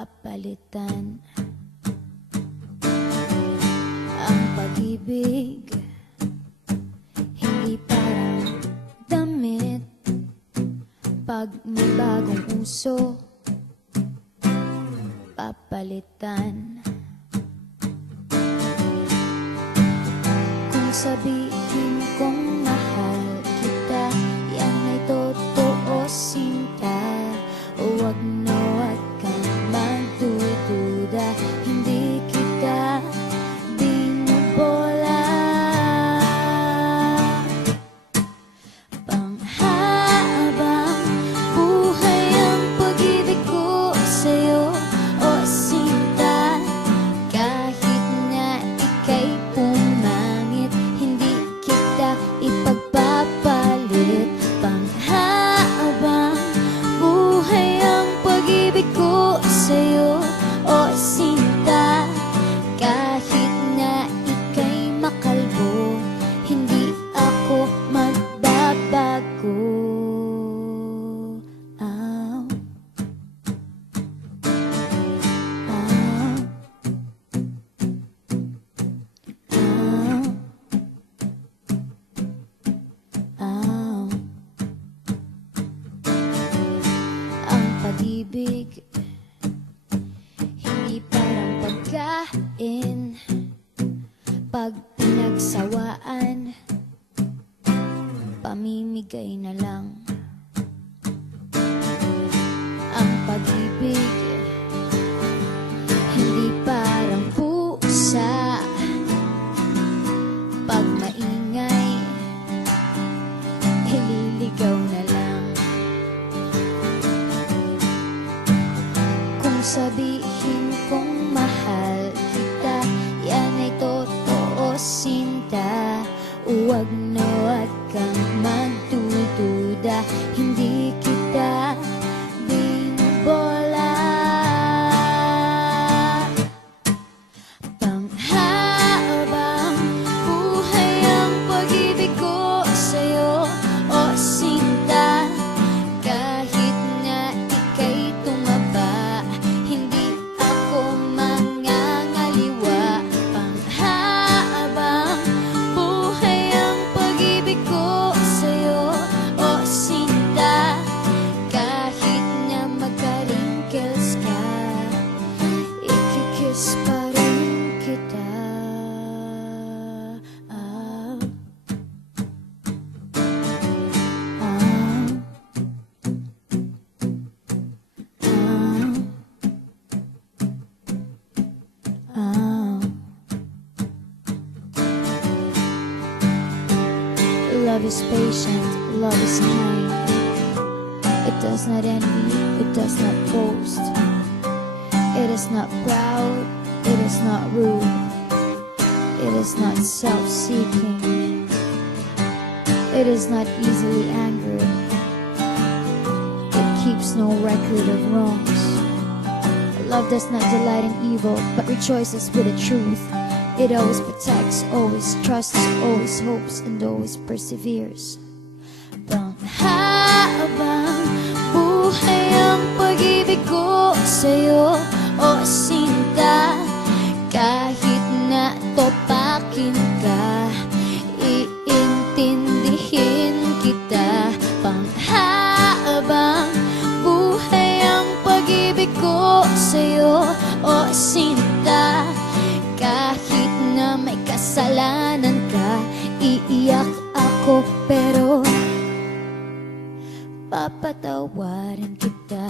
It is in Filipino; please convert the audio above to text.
papalitan ang pag-ibig. Hindi parang damit pag may bagong uso, papalitan. Kung sabihin kong mahal kita, yan ay totoo, sinta. Huwag na huwag kang magdududa, hindi kita binubola. Panghabang buhay ang pag-ibig ko sa'yo, o sinta. Kahit na ika'y pumangit, hindi kita ipagpapalit. Panghabang buhay ang pag-ibig ko sa'yo, o sinta. Kahit na ika'y makalbo, hindi ako magbabago. Ow. Ow. Ow. Ow. Ang pag-ibig hindi parang pagkain, pag pinagsawaan, pamimigay na lang. Ang pag-ibig hindi parang pusa, pag maingay, ililigaw na lang. Kung sabihin kong mahal kita, yan ay totoo, sinta. Huwag na huwag kang magdududa, hindi kita binubola. Panghabang buhay ang pag-ibig ko sa'yo, o sinta. Kahit na ika'y tumaba, hindi ako mangangaliwa. Panghabang buhay ang pag-ibig ko sa'yo, o sinta. Kahit na magka-wrinkles ka, ikikiss pa rin kita. Ah. Ah. Ah. Love is patient, love is kind. It does not envy, it does not boast. It is not proud, it is not rude. It is not self-seeking. It is not easily angered. It keeps no record of wrongs. Love does not delight in evil, but rejoices with the truth. It always protects, always trusts, always hopes, and always perseveres. Panghabang buhay ang pag-ibig ko sa'yo, o sinta. Kahit na topakin ka, iintindihin kita. Panghabang buhay ang pag-ibig ko sa'yo, o sinta. Kahit na may kasalanan ka, iiyak ako pero papatawarin kita.